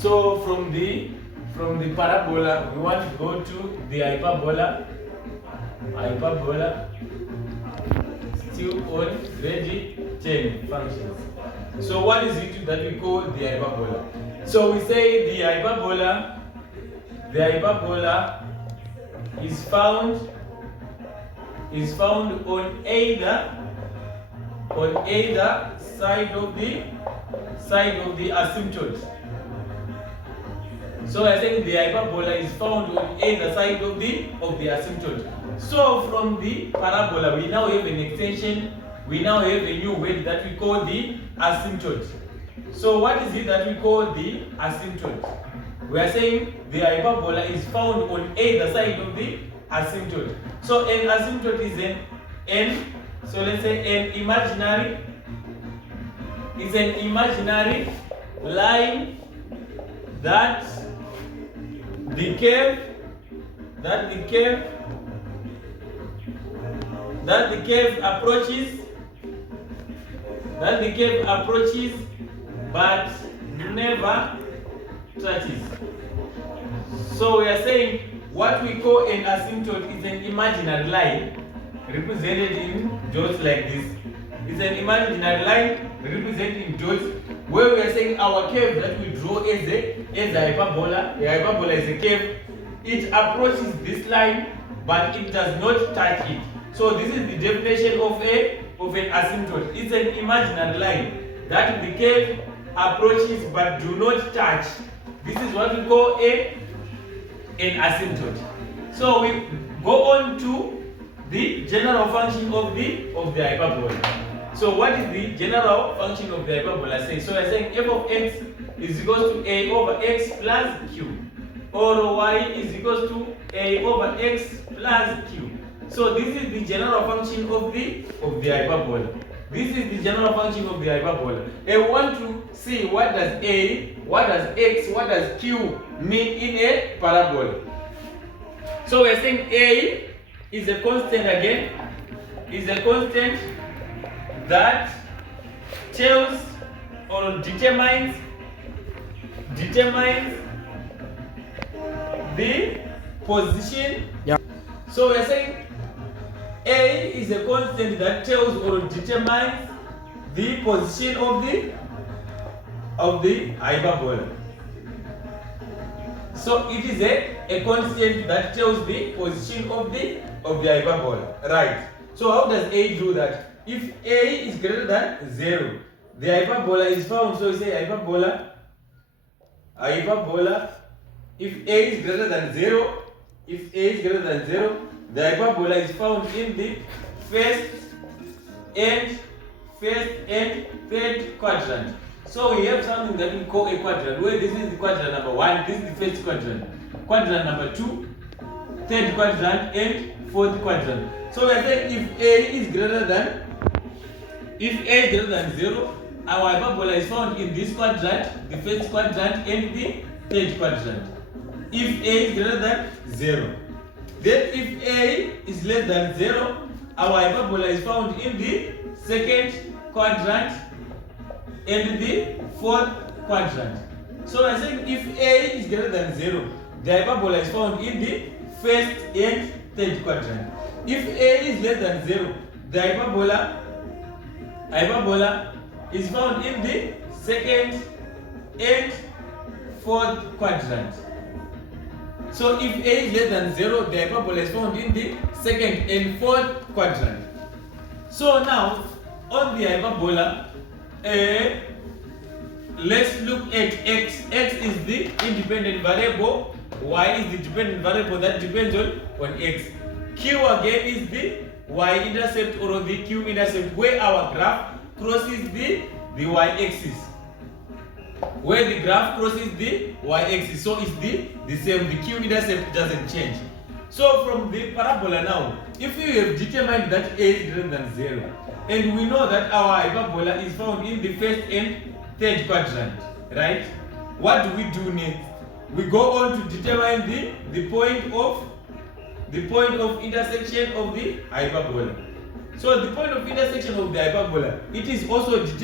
So from the parabola, we want to go to the hyperbola. Still on grade 10 functions. So what is it that we call the hyperbola? So we say the hyperbola is found on either side of the asymptote. So I think the hyperbola is found on either side of the asymptote. So from the parabola, we now have an extension. We now have a new word that we call the asymptote. So what is it that we call the asymptote? We are saying the hyperbola is found on either side of the asymptote. So an asymptote is so let's say an imaginary line that the curve approaches but never touches. So we are saying what we call an asymptote is an imaginary line represented in dots like this. It's an imaginary line represented in dots where we are saying our curve that we draw as a hyperbola. The hyperbola is a curve. It approaches this line but it does not touch it. So this is the definition of an asymptote. It's an imaginary line that the curve approaches but do not touch. This is what we call an asymptote. So we go on to the general function of the hyperbola. So what is the general function of the hyperbola saying? So we are saying f of x is equals to a over x plus q, or y is equals to a over x plus q. So this is the general function of the hyperbola. This is the general function of the hyperbola. And we want to see what does a, what does x, what does q mean in a parabola. So we are saying a is a constant again, is a constant that tells or determines the position. Yeah. So we are saying a is a constant that tells or determines the position of the hyperbola. So it is a constant that tells the position of the hyperbola, right? So how does a do that? If a is greater than 0, the hyperbola is found. So we say hyperbola. If a is greater than 0, the hyperbola is found in the first and third quadrant. So we have something that we call a quadrant, where this is the quadrant number 1, this is the first quadrant, quadrant number 2, third quadrant, and fourth quadrant. So we are saying if a is greater than 0, our hyperbola is found in this quadrant, the first quadrant, and the third quadrant. If a is greater than 0. Then if a is less than 0, our hyperbola is found in the second quadrant and the fourth quadrant. So I saying if a is greater than 0, the hyperbola is found in the first and third quadrant. If a is less than 0, the hyperbola is found in the second and fourth quadrant. So if a is less than 0, the hyperbola is found in the second and fourth quadrant. So now on the hyperbola, let's look at x. X is the independent variable, y is the dependent variable that depends on x. Q again is the y-intercept or the q-intercept, where our graph crosses the y-axis. Where the graph crosses the y-axis, so it's the same. The q-intercept doesn't change. So from the parabola now, if we have determined that a is greater than 0, and we know that our hyperbola is found in the first and third quadrant, right? What do we do next? We go on to determine the point of intersection of the hyperbola. So the point of intersection of the hyperbola, it is also determined